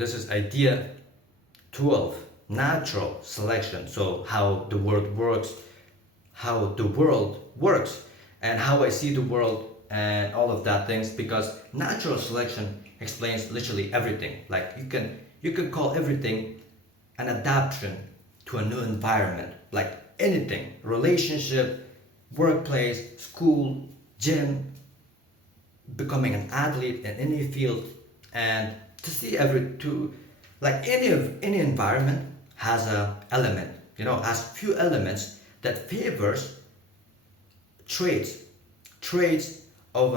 this is idea 12, natural selection. So how the world works, and how I see the world and all of that things, because natural selection explains literally everything. Like you can call everything an adaptation to a new environment, like anything, relationship, workplace, school, gym, becoming an athlete in any field. And to see every to like any environment has a element, has few elements that favors traits traits of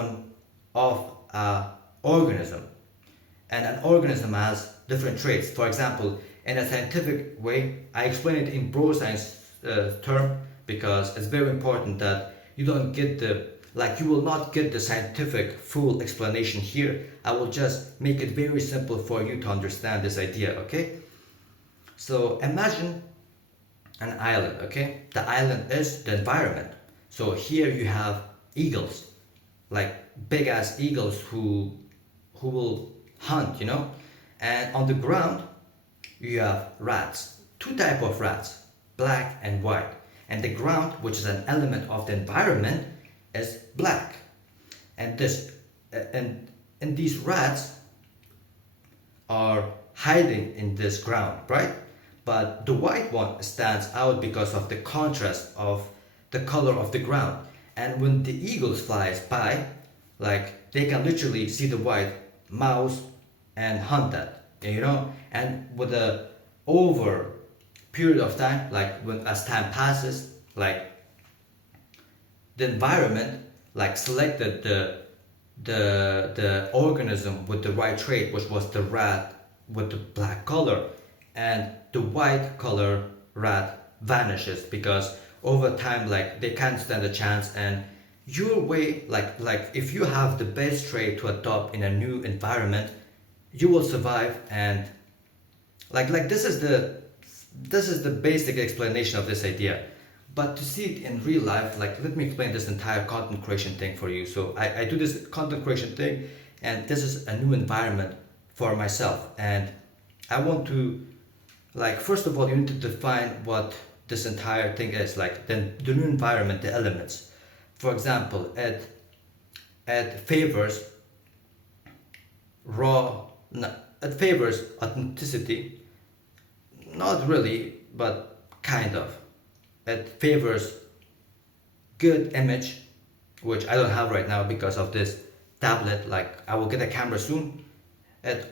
a organism. And an organism has different traits. For example, in a scientific way, I explain it in bro science term, because it's very important that you don't get the like you will not get the scientific full explanation here. I will just make it very simple for you to understand this idea, okay? So imagine an island, okay? The island is the environment. So here you have eagles, like big ass eagles who will hunt, and on the ground you have rats, two type of rats, black and white. And the ground, which is an element of the environment, is black. And these rats are hiding in this ground, right? But the white one stands out because of the contrast of the color of the ground. And when the eagles flies by, like they can literally see the white mouse and hunt that, and with a over period of time, like when as time passes, like the environment like selected the organism with the right trait, which was the rat with the black color, and the white color rat vanishes because over time, like they can't stand a chance. And your way, like if you have the best trait to adopt in a new environment, you will survive. And like this is the basic explanation of this idea. But to see it in real life, like let me explain this entire content creation thing for you. So I do this content creation thing, and this is a new environment for myself. And I want to, like, first of all, you need to define what this entire thing is. Like then the new environment, the elements. For example, it favors raw, no, it favors authenticity. Not really, but kind of. It favors good image, which I don't have right now because of this tablet. Like I will get a camera soon. It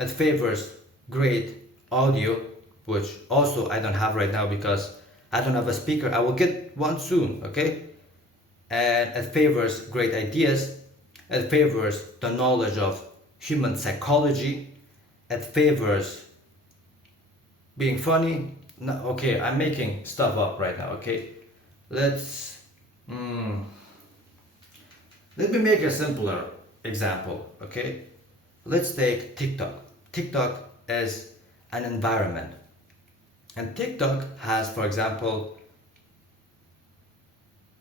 favors great audio, which also I don't have right now because I don't have a speaker. I will get one soon, okay? And it favors great ideas. It favors the knowledge of human psychology. It favors being funny. No, okay, I'm making stuff up right now, okay? Let's let me make a simpler example, okay? Let's take TikTok. TikTok is an environment. And TikTok has, for example,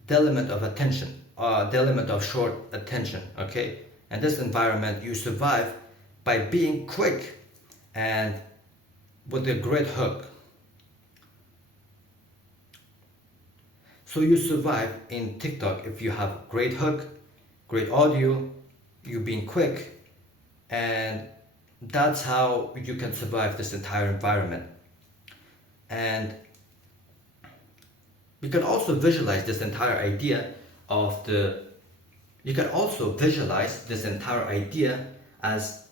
the element of attention, the element of short attention, okay? And this environment, you survive by being quick and with a great hook. So you survive in TikTok if you have great hook, great audio, you being quick, and that's how you can survive this entire environment. And you can also visualize this entire idea of the you can also visualize this entire idea as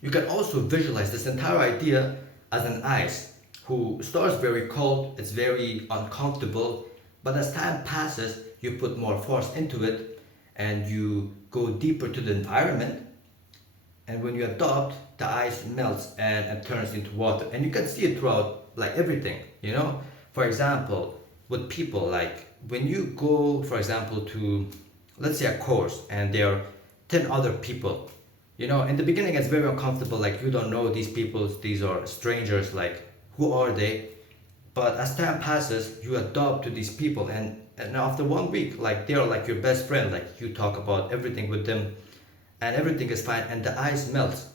you can also visualize this entire idea as an ice who starts very cold, it's very uncomfortable, but as time passes you put more force into it and you go deeper to the environment, and when you adopt, the ice melts and it turns into water. And you can see it throughout like everything, for example, with people, like when you go, for example, to let's say a course and there are 10 other people, in the beginning it's very uncomfortable, like you don't know these people, these are strangers, like who are they? But as time passes you adopt to these people, and and after 1 week, like they are like your best friend, like you talk about everything with them and everything is fine and the ice melts.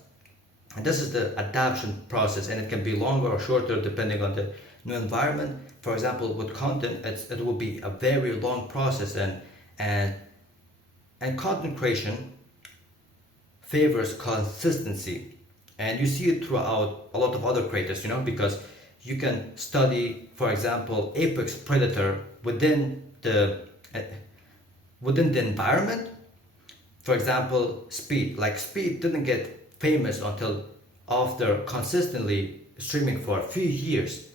And this is the adaptation process, and it can be longer or shorter depending on the new environment. For example, with content, it will be a very long process, and and content creation favors consistency, and you see it throughout a lot of other creators, because you can study, for example, apex predator uh, within the environment. For example, Speed. Like Speed didn't get famous until after consistently streaming for a few years.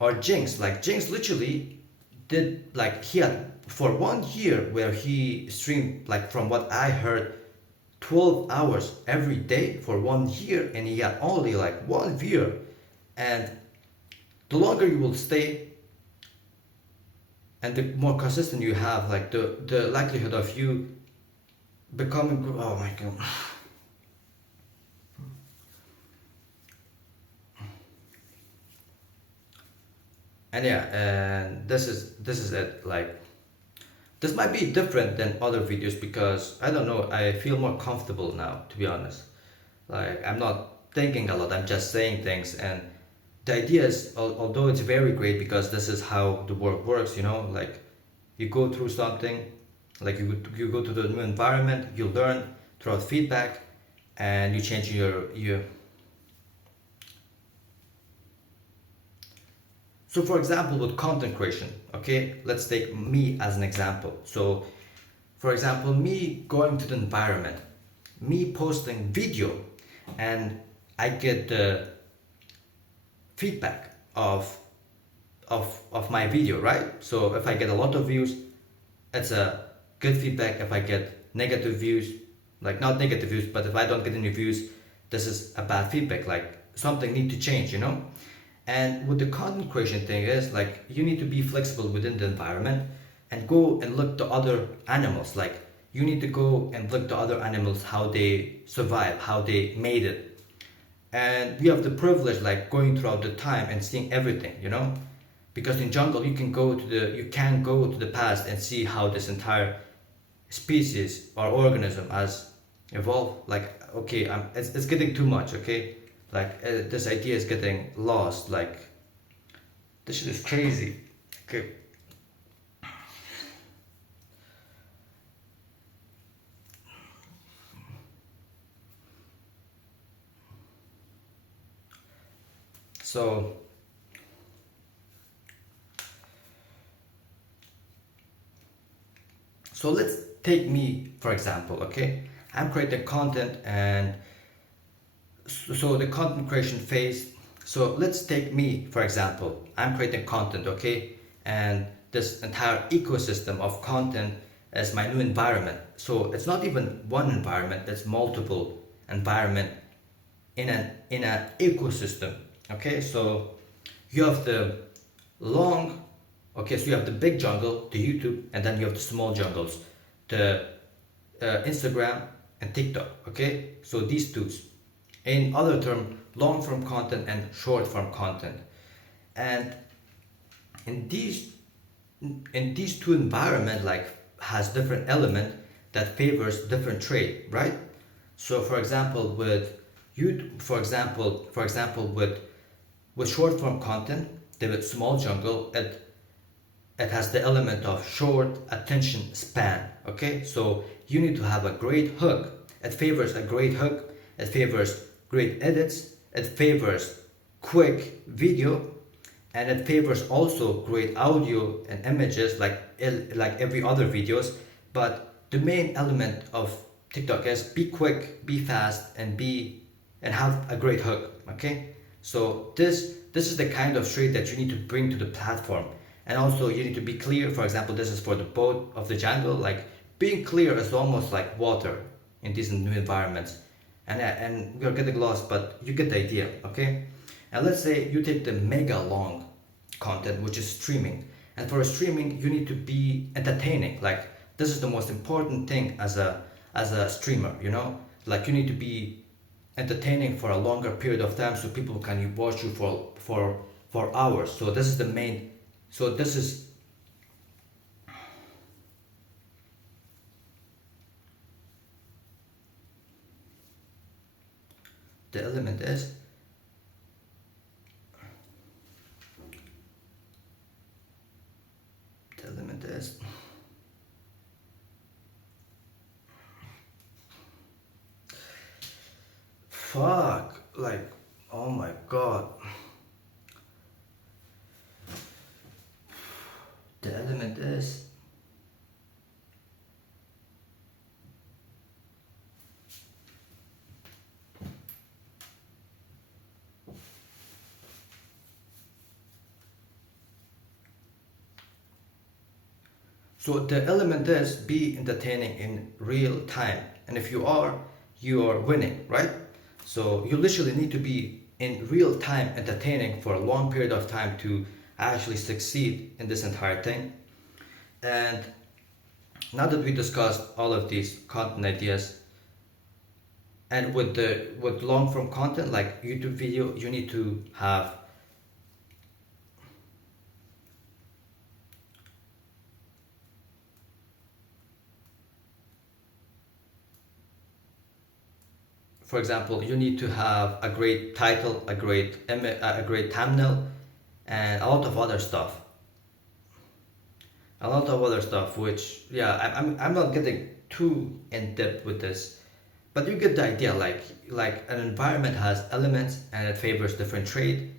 Or Jinx. Like Jinx literally did, like he had for 1 year where he streamed, like from what I heard, 12 hours every day for 1 year, and he had only like one viewer. And the longer you will stay and the more consistent you have, like the likelihood of you becoming, oh my god. And yeah, and this is it. Like this might be different than other videos because I don't know, I feel more comfortable now, to be honest. Like I'm not thinking a lot, I'm just saying things. And the idea is, although it's very great because this is how the work works, like you go through something, like you go to the new environment, you learn throughout feedback, and you change your. So for example, with content creation, okay, let's take me as an example. So for example, me going to the environment, me posting video, and I get the feedback of my video, right? So if I get a lot of views, it's a good feedback. If I get negative views, like not negative views, but if I don't get any views, this is a bad feedback. Like something need to change. And with the content creation thing is like you need to be flexible within the environment and go and look to other animals. Like you need to go and look to other animals, how they survive, how they made it. And we have the privilege like going throughout the time and seeing everything. Because in jungle you can go to the past and see how this entire species or organism has evolved. Like okay, it's getting too much, okay, like this idea is getting lost, like this shit is crazy, okay. So so let's take me for example, okay. I'm creating content, and so the content creation phase. So let's take me for example, I'm creating content, okay, and this entire ecosystem of content as my new environment. So it's not even one environment, it's multiple environment in an ecosystem, okay. So you have the long, okay, so you have the big jungle, the YouTube, and then you have the small jungles, the Instagram and TikTok, okay. So these two, in other term, long form content and short form content. And in these two environment like has different element that favors different trade, right? So for example with YouTube, for example with short form content, the small jungle, it has the element of short attention span, okay. So you need to have a great hook. It favors a great hook, it favors great edits, it favors quick video, and it favors also great audio and images like every other videos. But the main element of TikTok is be quick, be fast, and have a great hook, okay. So this is the kind of trait that you need to bring to the platform. And also you need to be clear. For example, this is for the boat of the jungle. Like being clear is almost like water in these new environments. And we're getting lost, but you get the idea, okay. And let's say you take the mega long content, which is streaming. And for streaming you need to be entertaining. Like this is the most important thing as a streamer. Like you need to be entertaining for a longer period of time so people can watch you for hours. So this is the main. So this is the element is, the element is, fuck, like, oh my god, the element is, so the element is be entertaining in real time, and if you are winning, right? So you literally need to be in real time entertaining for a long period of time to actually succeed in this entire thing. And now that we discussed all of these content ideas, and with long form content like YouTube video, you need to have, for example, you need to have a great title, a great thumbnail, and a lot of other stuff. Which, yeah, I'm not getting too in depth with this, but you get the idea. Like an environment has elements and it favors different trade,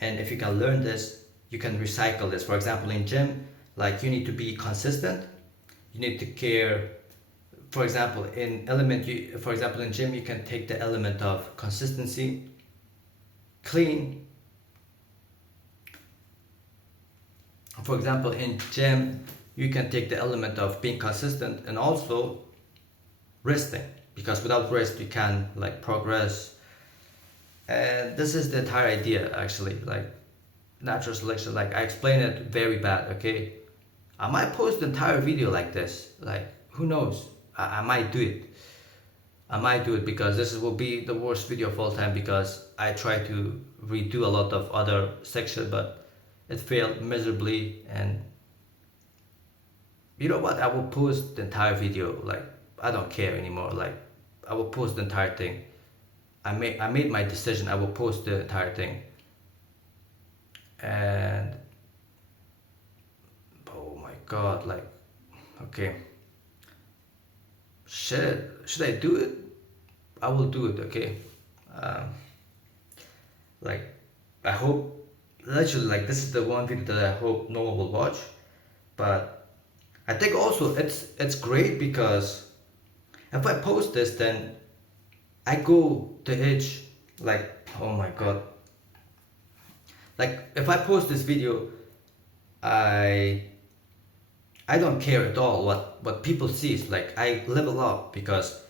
and if you can learn this, you can recycle this. For example, in gym, like you need to be consistent, you need to care. For example, for example, in gym, you can take the element of consistency, clean. For example, in gym, you can take the element of being consistent and also resting, because without rest you can like progress. And this is the entire idea actually. Like natural selection, like I explain it very bad. Okay, I might post the entire video like this. Like who knows? I might do it. I might do it because this will be the worst video of all time, because I tried to redo a lot of other sections, but it failed miserably. And you know what? I will post the entire video. Like I don't care anymore. Like I will post the entire thing. I made my decision. I will post the entire thing. And oh my god, like okay. Should I do it? I will do it, okay? Um, like, I hope, literally, like, this is the one video that I hope no one will watch. But I think also it's great because if I post this, then I go the edge, like, oh my god. Like, if I post this video, I I don't care at all what people sees. Like I level up because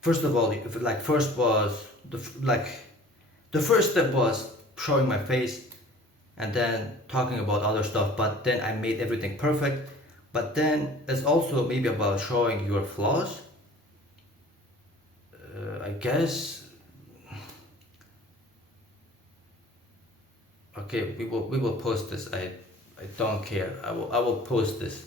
first of all, if like first was like the first step was showing my face and then talking about other stuff. But then I made everything perfect. But then it's also maybe about showing your flaws. I guess. Okay, we will post this. I don't care. I will post this.